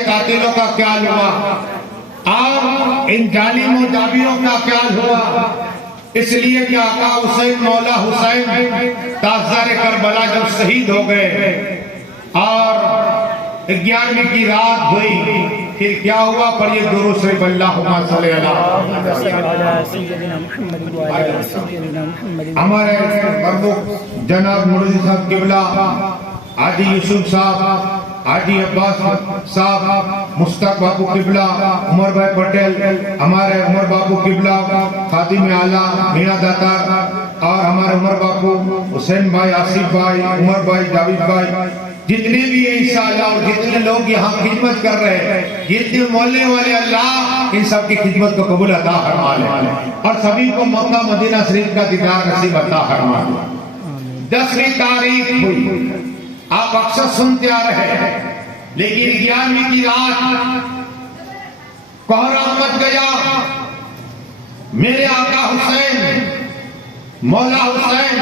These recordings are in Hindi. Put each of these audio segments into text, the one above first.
कातिलों का क्या हुआ और इन जालिम और जाबिरों का क्या हुआ। इसलिए कि आका हुसैन मौला हुसैन ताज़दार करबला जब शहीद हो गए और 11वीं की रात हुई, फिर क्या हुआ पर ये दुरूद शरीफ अल्लाहुम्मा सल्ली अला हमारे प्रमुख जनाब मुर्शिद साहब किबला, हाजी यूसुफ साहब, हाजी अब्बास साहब, मुश्ताक बाबू किबला, उमर भाई पटेल, हमारे उमर बाबू किबला, खादिम आला मीना दाता और हमारे उमर बाबू हुसैन भाई, आसिफ भाई, उमर भाई, जावेद भाई, जितने भी हैं इंशाअल्लाह और जितने लोग यहाँ खिदमत कर रहे हैं, जितने मोहल्ले वाले, अल्लाह इन सब की खिदमत को कबूल अता फरमा ले और सभी को मक्का मदीना शरीफ का दीदार नसीब अता फरमा ले। 10वीं तारीख हुई, आप अक्सर सुनते आ रहे हैं, लेकिन 11वीं की रात कोहरा मच गया। मेरे आका हुसैन मौला हुसैन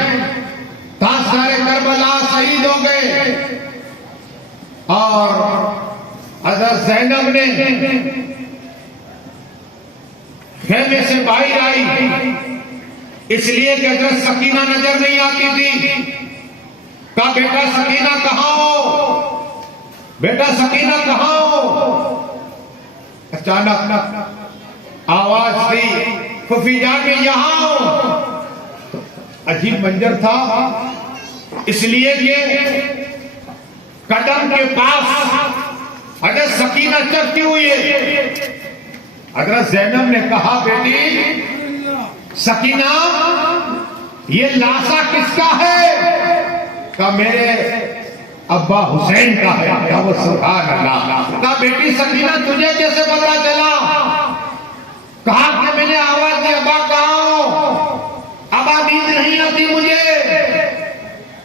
ताज़दार करबला शहीद हो गए और हज़रत ज़ैनब ने खेमे से बाहर आई, इसलिए कि हज़रत सकीना नजर नहीं आती थी। कहा बेटा सकीना कहाँ हो, बेटा सकीना कहाँ हो। अचानक आवाज दी फूफी जान में यहाँ हो। अजीब मंजर था, इसलिए कि कदम के पास हज़रत सकीना चलती हुई है। हज़रत ज़ैनब ने कहा बेटी सकीना ये लाशा किसका है। का मेरे अब्बा हुसैन का है। क्या वो सुभान अल्लाह। कहा बेटी सकीना तुझे कैसे पता चला। कहा कि मैंने आवाज दी अब्बा कहाँ हो, अब्बा नींद नहीं आती मुझे।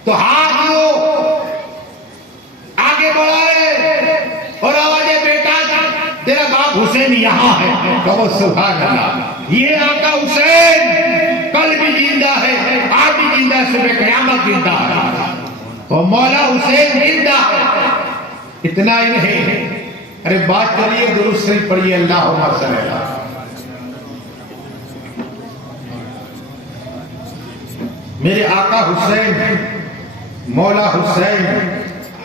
तो हाथ लो आगे बढ़ाए और आवाज बेटा तेरा बाप हुसैन यहाँ है। क्या वो सुभान अल्लाह। ये आका हुसैन कल भी जिंदा है, आज भी जिंदा है, सुबह क़यामत जिंदा है और मौला हुसैन जिंदा है। इतना ही नहीं, अरे बात करिए दुरूद शरीफ पढ़िए अल्लाहुम्मा सल्ली अला। मेरे आका हुसैन मौला हुसैन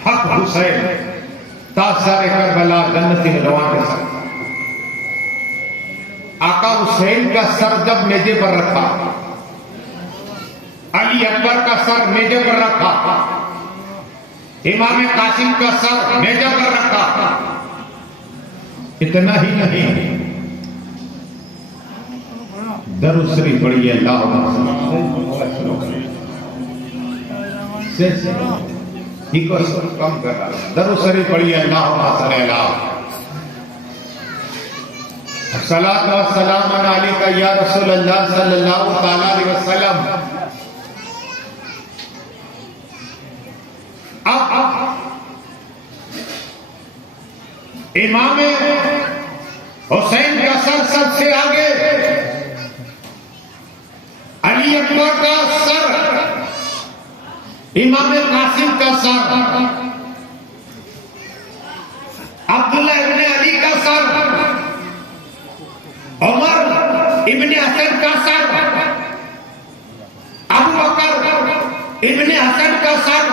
हक हुसैन ताज़दार करबला जन्नती रवां के साथ आका हुसैन का सर जब मेजे पर रखा, अली अकबर का सर मेजे पर रखा, इमाम कासिम का सर मेजे पर रखा। इतना ही नहीं, दरूद शरीफ पढ़िए अल्लाहुम्मा कम कर रहा। दरूद शरीफ पढ़िए अल्लाहुम्मा सल्ली अला। सलात व सलाम अलैका या रसूल अल्लाह सल्लल्लाहु तआला अलैहि वसल्लम। अब इमाम हुसैन का सर सबसे आगे, अली अकबर का सर, इमाम कासिम का सर, अब्दुल्ला इब्ने अली का सर, उमर इब्ने हसन का सर, अबू बकर इब्ने हसन का सर,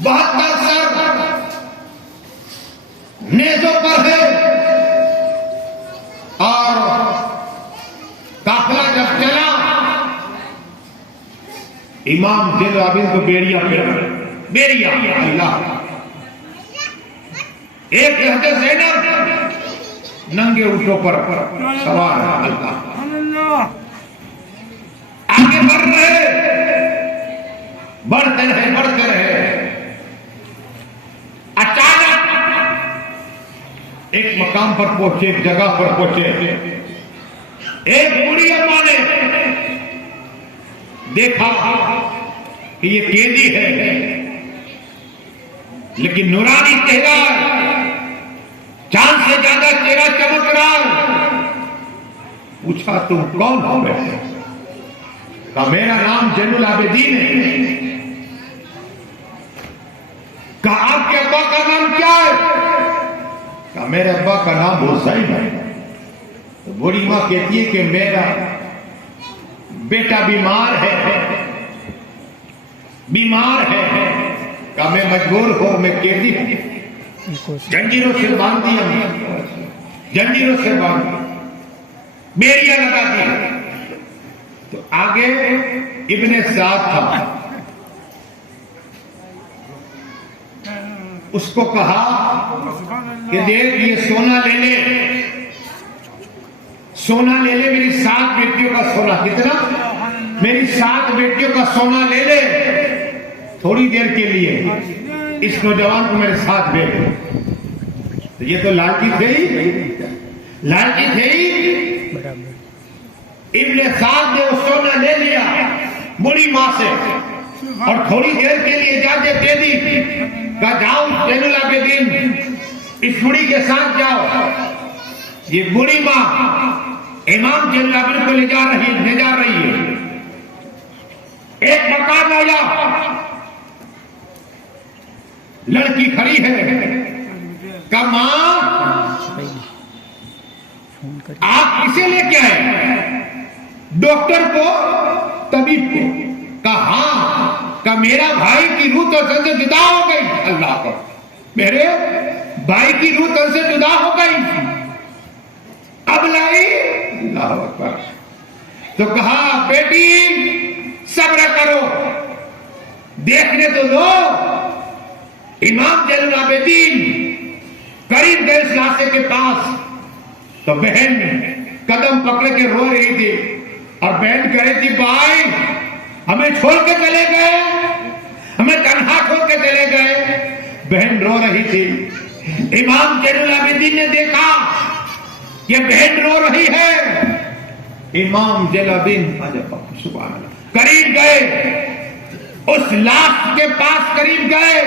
72 सर नेज़ों पर है। और काफिला जब चला, इमाम जिल आबिद को बेड़िया बेड़िया अल्लाह। एक हज़रत ज़ैनब नंगे ऊँटों पर सवार है अल्लाह। आगे बढ़ रहे, बढ़ते रहे, बढ़ते रहे। अचानक एक मकाम पर पहुंचे, एक जगह पर पहुंचे। एक बूढ़ी अम्मा ने देखा कि ये कैदी है, लेकिन नूरानी चेहरा, चांद से ज्यादा चेहरा चमक रहा है। पूछा तुम कौन हो? कहा मेरा नाम जैनुल आबिदीन है। कहा आपके अब्बा का नाम क्या है? मेरे अब्बा का नाम हुसैन है। तो बूढ़ी माँ कहती है कि मेरा बेटा बीमार है, बीमार है। का मैं मजबूर हूं, मैं कैदी हूं, जंजीरों से बांध दिया, जंजीरों से बांध बेड़ियां लगा दी। तो आगे इब्ने साद था, उसको कहा कि देख ये सोना ले ले, सोना ले ले, मेरी 7 बेटियों का सोना। कितना? मेरी 7 बेटियों का सोना ले ले, थोड़ी देर के लिए इस नौजवान को मेरे साथ भेज। तो ये तो लालची थे ही, लालची थे ही। इब्ने साद ने वो सोना ले लिया बूढ़ी माँ से और थोड़ी देर के लिए इजाजत दे दी। कहा जाओ जैनुल आबिदीन, इस बूढ़ी के साथ जाओ। ये बूढ़ी माँ इमाम जैनुल आबिदीन को ले जा रही है। एक मकान आया, लड़की खड़ी है। का मां आप किसे लेके आए? डॉक्टर को, तबीब को? कहा का मेरा भाई की रूह तो तन से जुदा हो गई। अल्लाह को, मेरे भाई की रूह तन से जुदा हो गई, अब लाई। अल्लाह अकबर। तो कहा बेटी सब्र करो, देखने तो लो। इमाम जैनुल आबिदीन करीब गए इस लाशे के पास। तो बहन कदम पकड़ के रो रही थी और बहन कह रही थी भाई हमें छोड़ के चले गए, हमें तन्हा छोड़ के चले गए। बहन रो रही थी। इमाम जैनुल आबिदीन ने देखा कि बहन रो रही है। इमाम जैनुल आबिदीन सुभान अल्लाह करीब गए, उस लाश के पास करीब गए,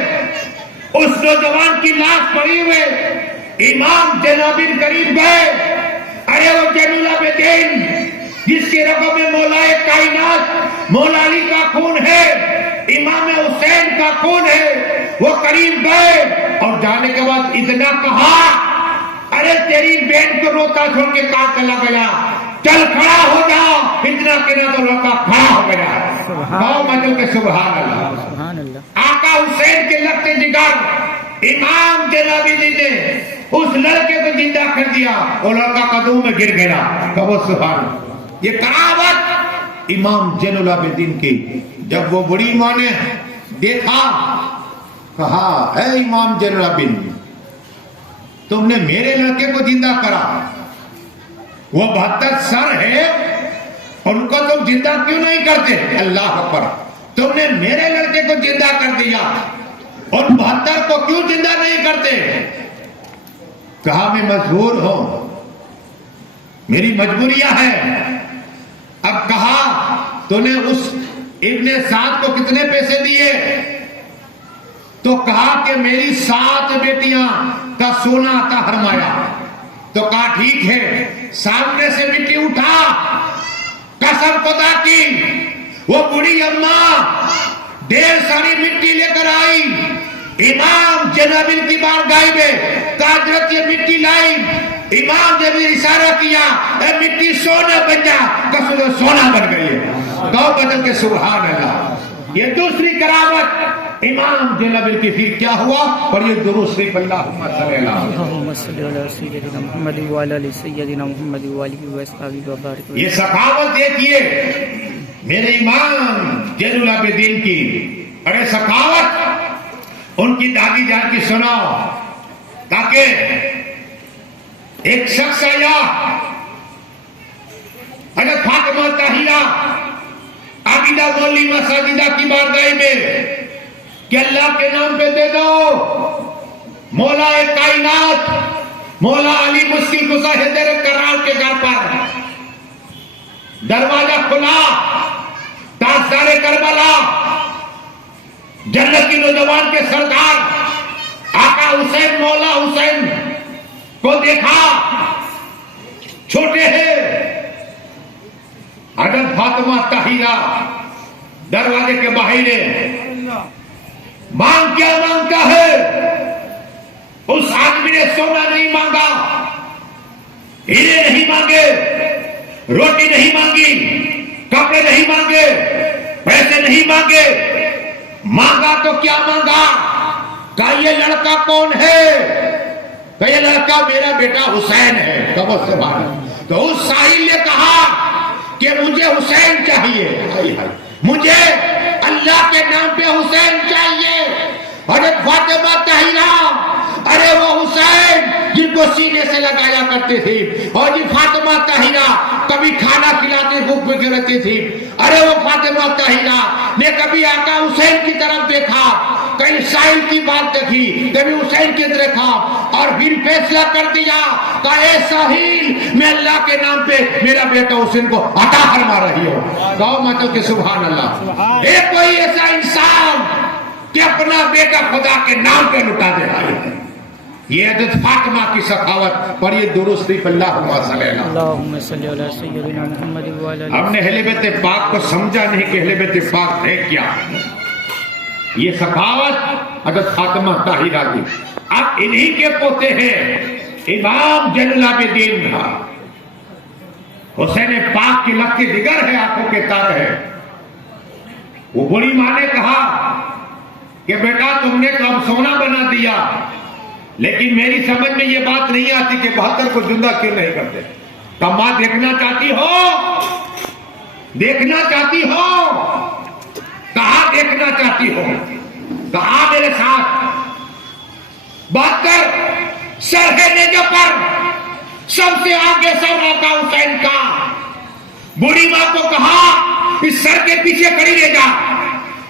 उस नौजवान की लाश पड़ी हुए। इमाम जैनुल आबिदीन करीब गए। अरे वो जैनुल आबिदीन जिसके रगों में मौलाए कायनात मौला अली का खून है, इमाम हुसैन का खून है, वो करीब गए और जाने के बाद इतना कहा अरे तेरी बहन को रोता छोड़ के कहां चला गया, चल खड़ा हो जाओ। इतना कहना तो लड़का खड़ा हो गया। गाँव मंजिल के सुभान अल्लाह। आका हुसैन के लगते जिगर इमाम जैनुल आबिदीन ने उस लड़के को जिंदा कर दिया। वो लड़का कदमों में गिर गया। कहो सुभान। ये करावत इमाम जैनुल आबिदीन की। जब वो बूढ़ी माँ ने देखा, कहा है इमाम जैनुल आबिदीन तुमने मेरे लड़के को जिंदा करा, वो 72 सर है, उनको तुम जिंदा क्यों नहीं करते? अल्लाह अकबर। तुमने मेरे लड़के को जिंदा कर दिया और 72 को क्यों जिंदा नहीं करते? कहा मैं मजबूर हूं, मेरी मजबूरियां हैं। अब कहा तूने उस इब्ने साद को कितने पैसे दिए? तो कहा कि मेरी 7 बेटियां का सोना था हरमाया। तो कहा ठीक है, सामने से मिट्टी उठा, कसम खुदा की। वो बूढ़ी अम्मा ढेर सारी मिट्टी लेकर आई। इमाम जैनुल आबिदीन की बारगाह में काजरत ये मिट्टी लाई। इमाम ने भी इशारा किया, मिट्टी सोना बन जा। कसम सोना बन गई है। दो बदल के सुभान अल्लाह। ये दूसरी करावत इमाम जैनुल आबिदीन की। फिर क्या हुआ? और ये दुरूद शरीफ अल्लाहुम्मा सल्ली अला सय्यदिना मुहम्मद व अला आलि सय्यदिना मुहम्मद व आलिहि व अस्हाबिहि व बारिक। ये सखावत देखिए मेरे इमाम जैनुल आबिदीन की। अरे सखावत उनकी दादी जान की सुनाओ। ताकि एक शख्स आया हज़रत फातिमा ताहिरा आबिदा मौलिमा साजिदा की बारगाह में कि अल्लाह के नाम पे दे दो। मौला कायनात मौला अली मुश्किल कुशा हैदर करार के घर पर दरवाजा खुला। ताजदारे करबला जन्नत की नौजवान के सरदार आका हुसैन मौला हुसैन को देखा। छोटे हैं। हज़रत फातिमा ताहिरा दरवाजे के बाहर मांग क्या मांगता है? उस आदमी ने सोना नहीं मांगा, हीरे नहीं मांगे, रोटी नहीं मांगी, कपड़े नहीं मांगे, पैसे नहीं मांगे। मांगा तो क्या मांगा? कहा ये लड़का कौन है? कहा ये लड़का मेरा बेटा हुसैन है। कब से बाहर तो उस साहिल ने कहा कि मुझे हुसैन चाहिए, मुझे अल्लाह के नाम पे हुसैन चाहिए। हजरत फातिमा ताहिरा, अरे वो हुसैन जिनको सीने से लगाया करते थे, और जी फातिमा ताहिरा कभी खाना खिलाते भूख में रहती थी। अरे वो फातिमा ताहिरा ने कभी आका हुसैन की तरफ देखा, कहीं साहिल की बात देखी, कभी हुसैन की तरफ देखा, और फिर फैसला कर दिया कि ए साहिल, मैं अल्लाह के नाम पे मेरा बेटा हुसैन को अता फरमा रही हो। कहो मतलब कि सुभान अल्लाह। एक कोई ऐसा इंसान कि अपना बेटा खुदा के नाम पे लुटा दे रहा है। ये हज़रत फातिमा की सखावत पर ये दुरुस्त हमने अहले बैत पाक को समझा नहीं कि अहले बैत पाक है क्या। ये सखावत हज़रत फातिमा ताहिरा की। अब इन्हीं के पोते हैं इमाम जैनुल आबिदीन हुसैन पाक की लग के जिगर है, आंखों के तार है। वो बड़ी माँ ने कहा कि बेटा तुमने तो अब सोना बना दिया, लेकिन मेरी समझ में ये बात नहीं आती कि 72 को जिंदा क्यों नहीं करते। तब मां देखना चाहती हो, देखना चाहती हो, कहा देखना चाहती हो, कहा मेरे साथ 72 सर है नेजा पर, सबसे आगे सर आका हुसैन का। बूढ़ी मां को कहा इस सर के पीछे खड़ी रह जा,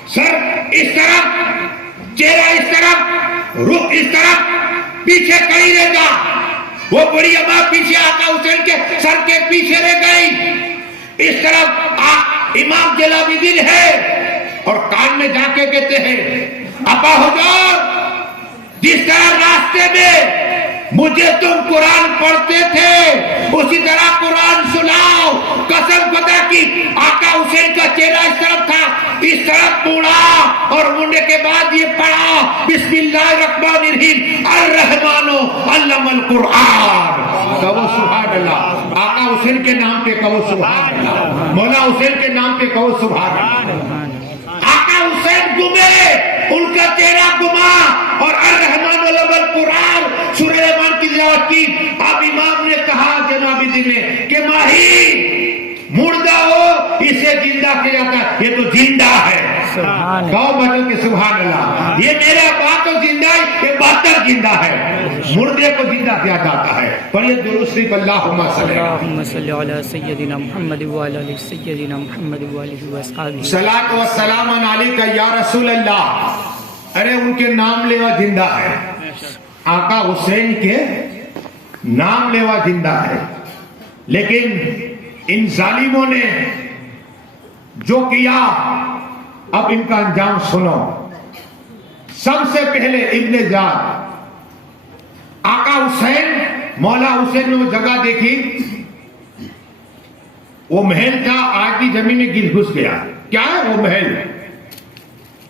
सर इस तरफ, चेहरा इस तरफ, रुख इस तरफ, पीछे खड़ी रह जा। वो बूढ़ी अम्मा पीछे आका हुसैन के सर के पीछे रह गई। इस तरफ इमाम जलालुद्दीन है और कान में जाके कहते हैं अबा हुजूर, जिस तरह रास्ते में मुझे तुम कुरान पढ़ते थे उसी तरह कुरान सुनाओ। कसम खुदा की आका हुसैन का चेहरा इस तरफ था, इस तरफ मुड़ा और मुड़ने के बाद ये पढ़ा बिस्मिल्लाहिर्रहमानिर्रहीम अर्रहमानो अल्लमल कुरान। कहो सुभान अल्लाह। आका हुसैन के नाम पे कहो सुभान अल्लाह, मौला हुसैन के नाम पे कहो सुभान अल्लाह। आका हुसैन घूमे, उनका चेहरा घुमा और अर्रहमान अल्लमल कुरान सूरह रहमान की तिलावत की। अब इमाम ने कहा जनाबिदी ने कि माही मुर्दा हो, इसे जिंदा किया जाता, ये तो जिंदा है। कहो बदल के सुभान अल्लाह। ये मेरा बात तो जिंदा है, ये 72 जिंदा है, मुर्दे को जिंदा किया जाता है। पर ये दुरूद शरीफ अल्लाहुम्मा सल्ली अला सय्यदिना मुहम्मद व अला आलि सय्यदिना मुहम्मद व आलिहि व अस्हाबिहि सलात व सलाम अलैका या रसूल अल्लाह। अरे उनके नाम लेवा जिंदा है, आका हुसैन के नाम लेवा जिंदा है। लेकिन इन जालिमों ने जो किया, अब इनका अंजाम सुनो। सबसे पहले इब्ने जाद, आका हुसैन, मौला हुसैन ने वो जगह देखी, वो महल था, आज की जमीन में गिर घुस गया। क्या है वो महल?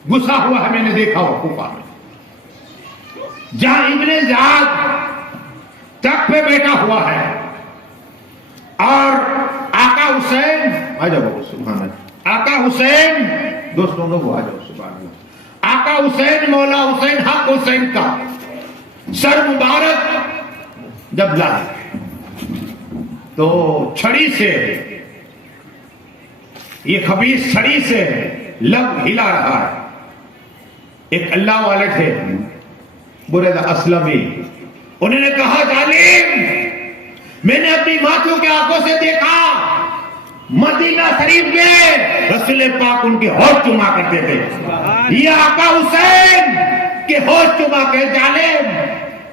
घुसा हुआ है, मैंने देखा वो कूफा में, जहां इब्ने जाद तक पे बैठा हुआ है। और आका हुसैन, आ जाओ सुभान अल्लाह, आका हुसैन, दोस्तों लोग आ जाओ सुभान अल्लाह। आका हुसैन, मौला हुसैन, हक हुसैन का सर मुबारक जब लाए तो छड़ी से, ये खबीस छड़ी से लब हिला रहा है। एक अल्लाह वाले थे बुरैदा असलमी, उन्होंने कहा जालिम, मैंने अपनी माथों के आंखों से देखा मदीना शरीफ में रसूल पाक उनके होश चुमा करते थे। ये आका हुसैन के होश चुमा के जालिम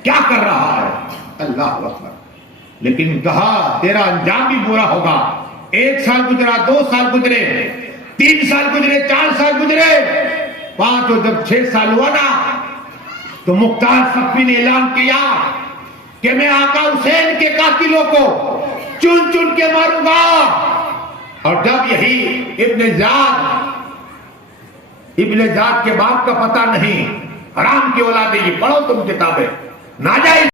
क्या कर रहा है? अल्लाह अकबर। लेकिन कहा तेरा अंजाम भी बुरा होगा। 1 साल गुजरा, 2 साल गुजरे, 3 साल गुजरे, 4 साल गुजरे, 5 और जब 6 साल हुआ ना, तो मुख्तार सफी ने ऐलान किया कि मैं आका हुसैन के कातिलों को चुन चुन के मारूंगा। और जब यही इब्ने जाद के बाप का पता नहीं, हराम की औलाद है, ये पढ़ो तुम किताबें, नाजायज